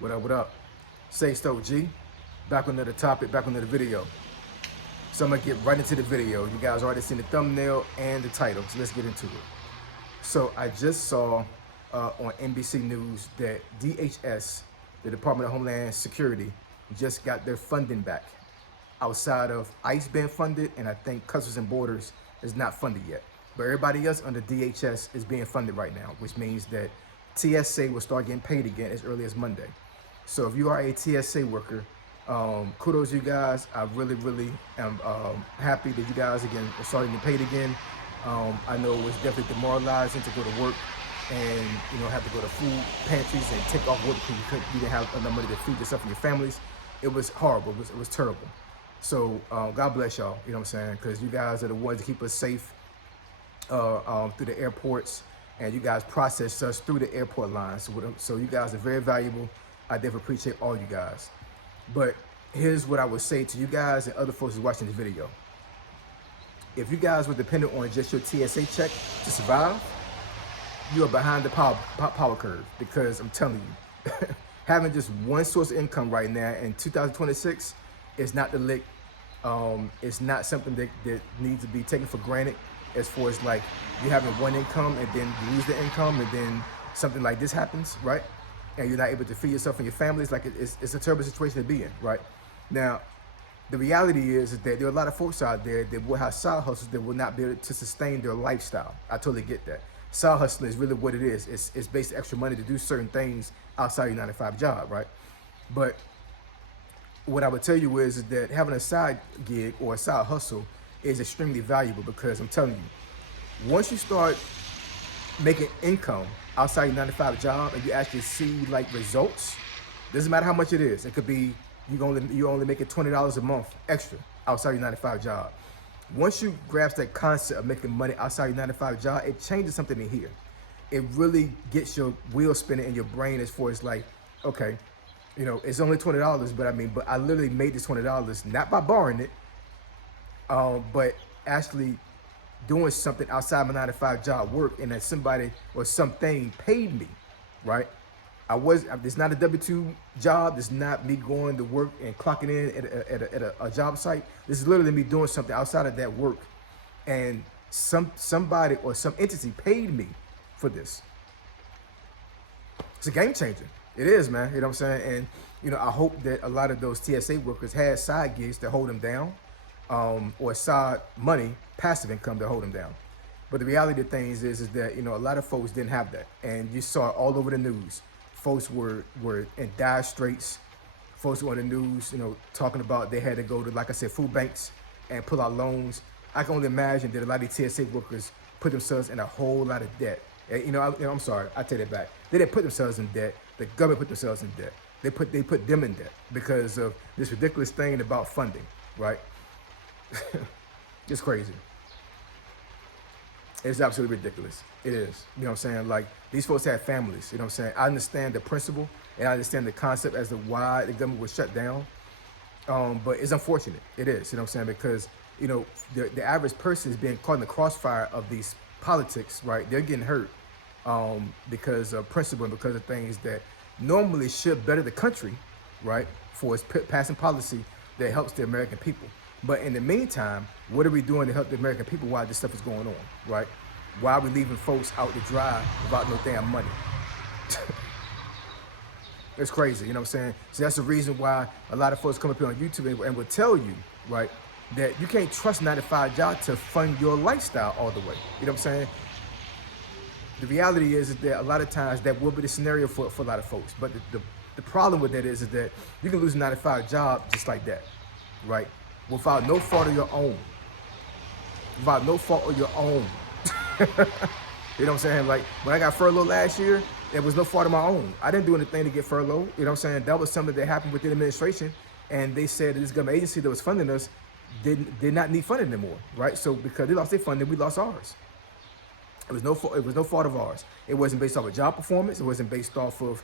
What up, what up? Say Stoke G, back with another topic, back with another video. So I'm gonna get right into the video. You guys already seen the thumbnail and the title, so let's get into it. So I just saw on NBC News that DHS, the Department of Homeland Security, just got their funding back. Outside of ICE being funded, and I think Customs and Borders is not funded yet. But everybody else under DHS is being funded right now, which means that TSA will start getting paid again as early as Monday. So if you are a TSA worker, kudos you guys. I really am happy that you guys again are starting to get paid again. I know it was definitely demoralizing to go to work and have to go to food pantries and take off work because you didn't have enough money to feed yourself and your families. It was horrible. It was terrible. So God bless y'all. You know what I'm saying? Because you guys are the ones that keep us safe through the airports, and you guys process us through the airport lines. So you guys are very valuable. I definitely appreciate all you guys. But here's what I would say to you guys and other folks who's watching this video. If you guys were dependent on just your TSA check to survive, you are behind the power curve, because I'm telling you, having just one source of income right now in 2026 is not the lick. It's not something that needs to be taken for granted, as far as like you having one income and then you lose the income and then something like this happens, right? And you're not able to feed yourself and your family. It's like it's a terrible situation to be in, right? Now, the reality is that there are a lot of folks out there that will have side hustles that will not be able to sustain their lifestyle. I totally get that. Side hustling is really what it is. It's based extra money to do certain things outside your 9-to-5 job, right? But what I would tell you is that having a side gig or a side hustle is extremely valuable, because I'm telling you, once you start making income outside your 9-to-5 job and you actually see like results, doesn't matter how much it is. It could be you only making $20 a month extra outside your 9-to-5 job. Once you grasp that concept of making money outside your 9-to-5 job, it changes something in here. It really gets your wheels spinning in your brain, as far as like, okay, it's only $20, but I literally made this $20 not by borrowing it, but actually doing something outside my 9-to-5 job work, and that somebody or something paid me, right? It's not a W-2 job. It's not me going to work and clocking in at a job site. This is literally me doing something outside of that work, and somebody or some entity paid me for this. It's a game changer. It is, man. You know what I'm saying? And I hope that a lot of those TSA workers had side gigs to hold them down, or side money, passive income to hold them down. But the reality of things is that a lot of folks didn't have that, and you saw it all over the news. Folks were in dire straits. Folks were on the news, talking about they had to go to, like I said, food banks and pull out loans. I can only imagine that a lot of the TSA workers put themselves in a whole lot of debt. And, I'm sorry, I take that back. They didn't put themselves in debt. The government put themselves in debt. They put them in debt because of this ridiculous thing about funding, right? It's crazy. It's absolutely ridiculous. It is. You know what I'm saying? Like, these folks have families. You know what I'm saying? I understand the principle and I understand the concept as to why the government was shut down. But it's unfortunate. It is. You know what I'm saying? Because, the average person is being caught in the crossfire of these politics, right? They're getting hurt because of principle and because of things that normally should better the country, right? For its passing policy that helps the American people. But in the meantime, what are we doing to help the American people while this stuff is going on, right? Why are we leaving folks out to dry without no damn money? It's crazy, you know what I'm saying? So that's the reason why a lot of folks come up here on YouTube and will tell you, right, that you can't trust 9-to-5 job to fund your lifestyle all the way. You know what I'm saying? The reality is that a lot of times that will be the scenario for a lot of folks. But the problem with that is that you can lose a 9-to-5 job just like that, right? Without no fault of your own. Without no fault of your own. You know what I'm saying? Like, when I got furloughed last year, there was no fault of my own. I didn't do anything to get furloughed. You know what I'm saying? That was something that happened within the administration. And they said that this government agency that was funding us did not need funding anymore, right? So because they lost their funding, we lost ours. It was no fault of ours. It wasn't based off of job performance. It wasn't based off of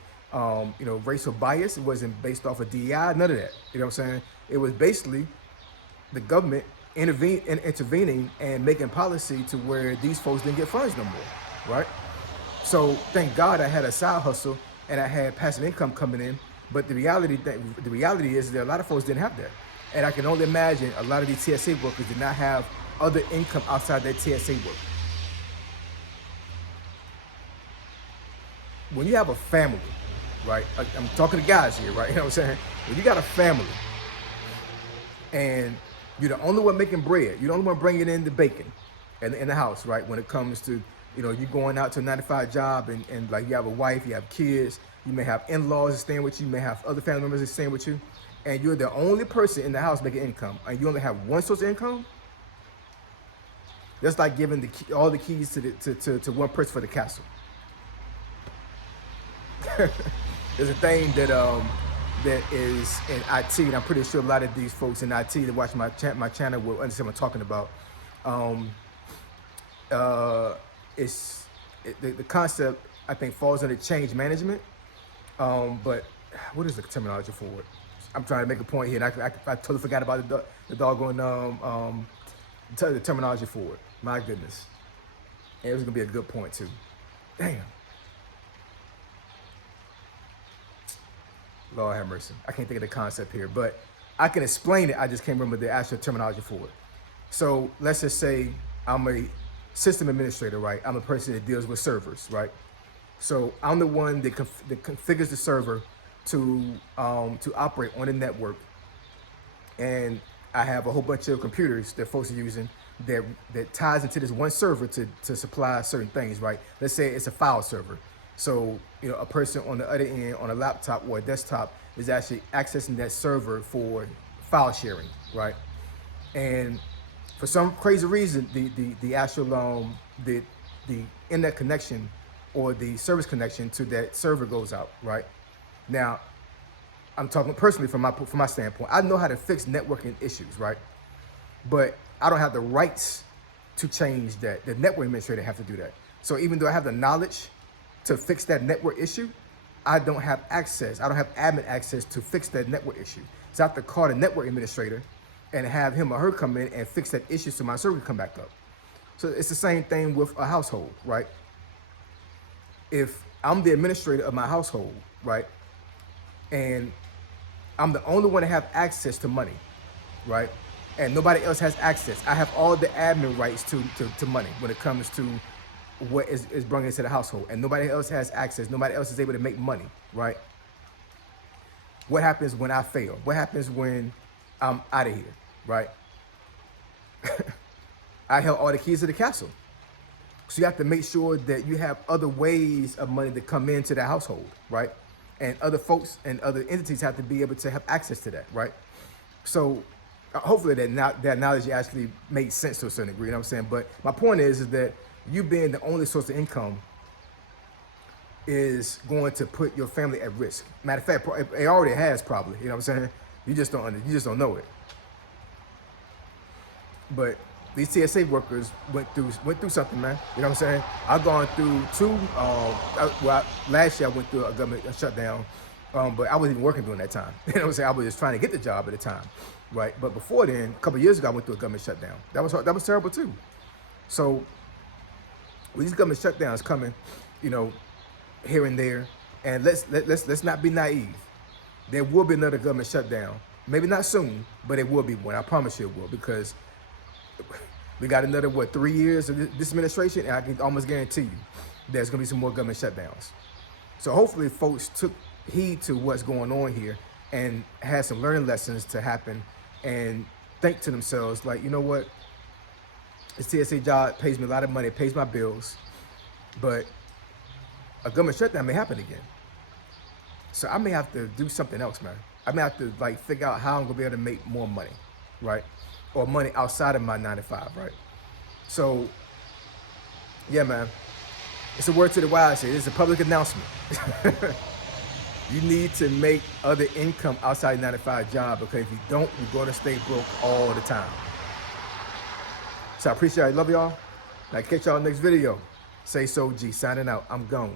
racial bias. It wasn't based off of DEI. None of that. You know what I'm saying? It was basically the government intervening and making policy to where these folks didn't get funds no more, right? So thank God I had a side hustle and I had passive income coming in But the reality is that a lot of folks didn't have that. And I can only imagine a lot of these TSA workers did not have other income outside their TSA work. When you have a family, right? I'm talking to guys here, right? You know what I'm saying? When you got a family and you're the only one making bread, you're the only one bringing in the bacon in the house, right? When it comes to, you going out to a 9 to 5 job and like you have a wife, you have kids, you may have in-laws staying with you, you may have other family members staying with you, and you're the only person in the house making income, and you only have one source of income. That's like giving all the keys to one person for the castle. There's a thing that is in IT, and I'm pretty sure a lot of these folks in IT that watch my channel will understand what I'm talking about. The concept, I think, falls under change management. But what is the terminology for it? I'm trying to make a point here, and I totally forgot about the doggone the terminology for it. My goodness, and it was gonna be a good point too. Damn. Lord have mercy. I can't think of the concept here, but I can explain it. I just can't remember the actual terminology for it. So let's just say I'm a system administrator, right? I'm a person that deals with servers, right? So I'm the one that configures the server to operate on the network, and I have a whole bunch of computers that folks are using that ties into this one server to supply certain things, right? Let's say it's a file server. So, a person on the other end on a laptop or a desktop is actually accessing that server for file sharing, right? And for some crazy reason, the actual the internet connection or the service connection to that server goes out, right? Now, I'm talking personally from my standpoint. I know how to fix networking issues, right? But I don't have the rights to change that. The network administrator have to do that. So even though I have the knowledge to fix that network issue, I don't have access. I don't have admin access to fix that network issue. So I have to call the network administrator and have him or her come in and fix that issue so my server can come back up. So it's the same thing with a household, right? If I'm the administrator of my household, right, and I'm the only one to have access to money, right, and nobody else has access, I have all the admin rights to money when it comes to what is brought into the household, and nobody else has access, nobody else is able to make money, right? What happens when I fail? What happens when I'm out of here, right? I held all the keys to the castle. So you have to make sure that you have other ways of money to come into the household, right? And other folks and other entities have to be able to have access to that, right? So hopefully that analogy actually made sense to a certain degree, you know what I'm saying? But my point is that you being the only source of income is going to put your family at risk. Matter of fact, it already has probably, you know what I'm saying? You just don't know it. But these TSA workers went through something, man. You know what I'm saying? I've gone through two. Last year I went through a government shutdown, but I wasn't even working during that time. You know what I'm saying? I was just trying to get the job at the time, right? But before then, a couple of years ago, I went through a government shutdown. That was terrible too. So with these government shutdowns coming, here and there, and let's not be naive. There will be another government shutdown. Maybe not soon, but it will be one. I promise you it will, because we got another 3 years of this administration, and I can almost guarantee you there's gonna be some more government shutdowns. So hopefully folks took heed to what's going on here and had some learning lessons to happen and think to themselves, like, you know what? This TSA job pays me a lot of money, it pays my bills, but a government shutdown may happen again. So I may have to do something else, man. I may have to figure out how I'm gonna be able to make more money, right? Or money outside of my 9 to 5, right? So, yeah, man. It's a word to the wise here. It's a public announcement. You need to make other income outside your 9 to 5 job, because if you don't, you're gonna stay broke all the time. So I appreciate it. I love y'all. I'll catch y'all next video. Say so G, signing out. I'm gone.